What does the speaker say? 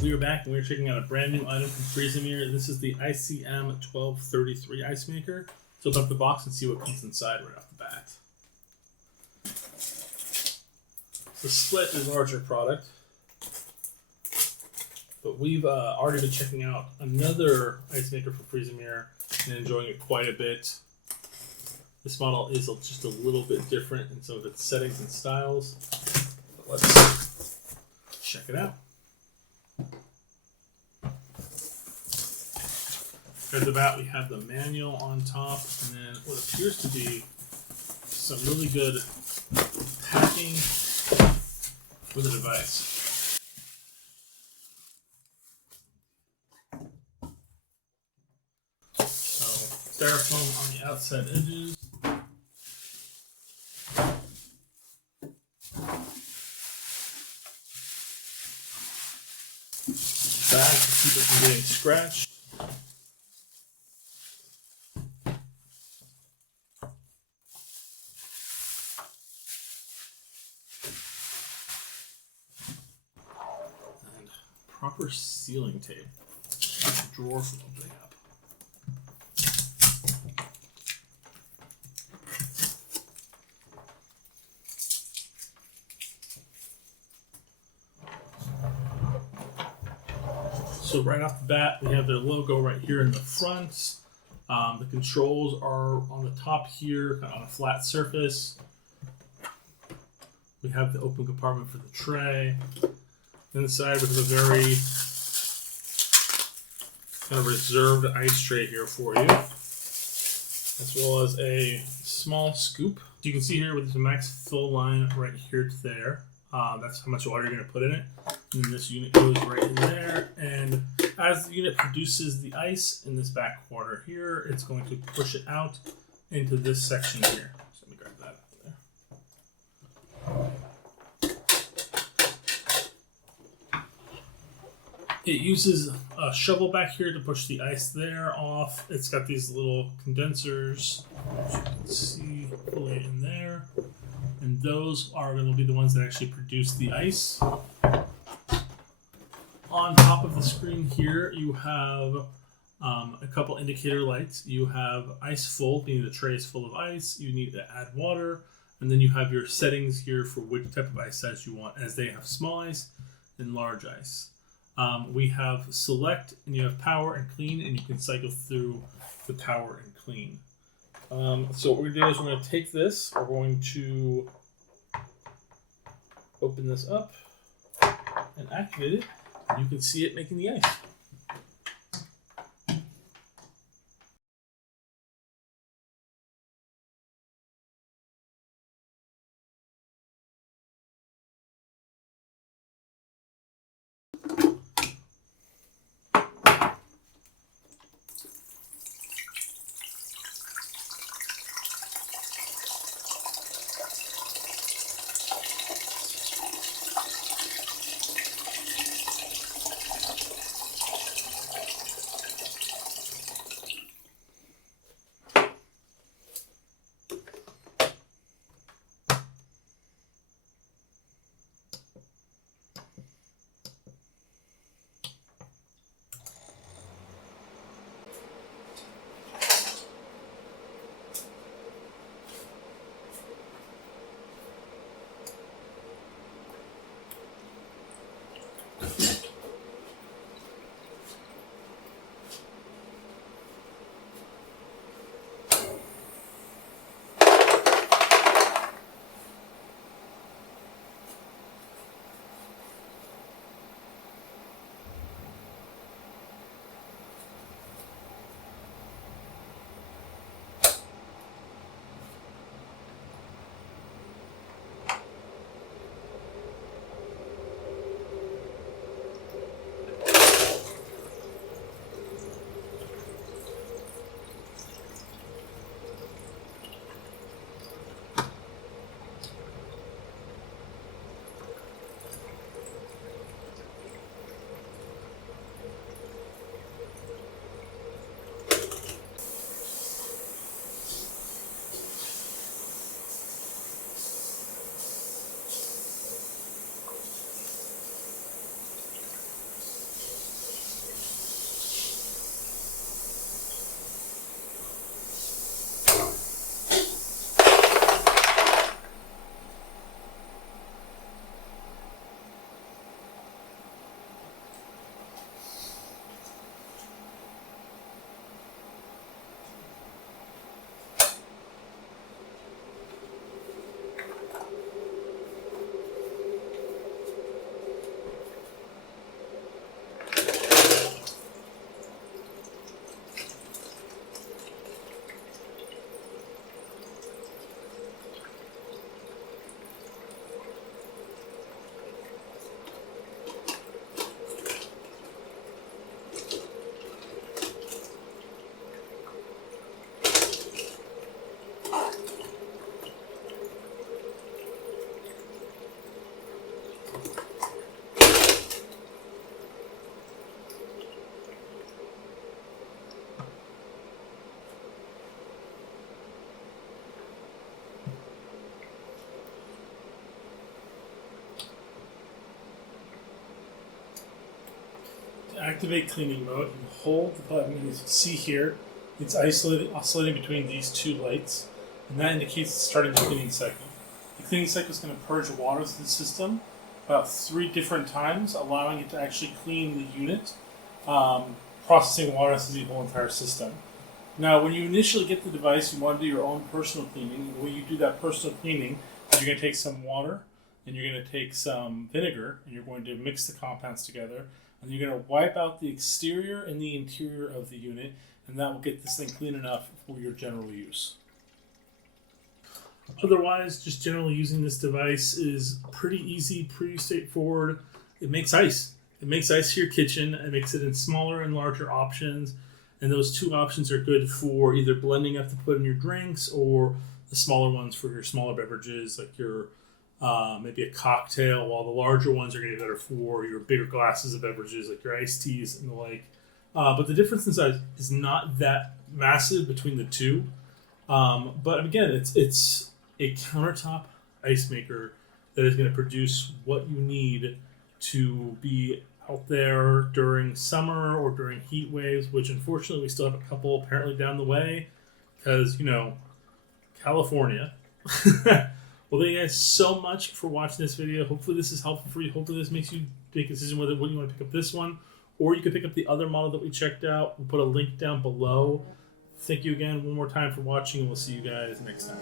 We are back and we're checking out a brand new item from Freezimer. This is the ICM 1233 ice maker. So open up the box and see what comes inside right off the bat. The Split is a larger product, but we've already been checking out another ice maker from Freezimer and enjoying it quite a bit. This model is just a little bit different in some of its settings and styles. But let's check it out. At the bat, we have the manual on top, and then what appears to be some really good packing for the device. So, styrofoam on the outside edges. Bag to keep it from getting scratched. Proper sealing tape. Drawer from opening up. So right off the bat, we have their logo right here in the front. The controls are on the top here, kind of on a flat surface. We have the open compartment for the tray. Inside we have a very kind of reserved ice tray here for you, as well as a small scoop. You can see here with the max fill line right here to there. That's how much water you're going to put in it. And then this unit goes right in there. And as the unit produces the ice in this back corner here, it's going to push it out into this section here. So let me grab that out of there. It uses a shovel back here to push the ice there off. It's got these little condensers, as you can see, fully in there. And those are going to be the ones that actually produce the ice. On top of the screen here, you have a couple indicator lights. You have ice full, meaning the tray is full of ice. You need to add water. And then you have your settings here for which type of ice size you want, as they have small ice and large ice. We have select, and you have power and clean, and you can cycle through the power and clean. So what we're going to do is we're going to take this, we're going to open this up and activate it, and you can see it making the ice. To activate cleaning mode, you hold the button, and as you can see here, it's oscillating between these two lights, and that indicates it's starting the cleaning cycle. The cleaning cycle is going to purge water through the system about 3 different times, allowing it to actually clean the unit, processing water through the whole entire system. Now, when you initially get the device, you want to do your own personal cleaning. The way you do that personal cleaning is you're going to take some water, and you're going to take some vinegar, and you're going to mix the compounds together, and you're going to wipe out the exterior and the interior of the unit, and that will get this thing clean enough for your general use. Otherwise, just generally using this device is pretty easy, pretty straightforward. It makes ice. It makes ice for your kitchen. It makes it in smaller and larger options. And those 2 options are good for either blending up to put in your drinks, or the smaller ones for your smaller beverages, like your maybe a cocktail, while the larger ones are going to be better for your bigger glasses of beverages, like your iced teas and the like. But the difference in size is not that massive between the 2. But again, it's a countertop ice maker that is going to produce what you need to be out there during summer or during heat waves, which unfortunately we still have a couple apparently down the way because, California. Well, thank you guys so much for watching this video. Hopefully this is helpful for you. Hopefully this makes you make a decision whether you want to pick up this one, or you can pick up the other model that we checked out. We'll put a link down below. Thank you again one more time for watching, and we'll see you guys next time.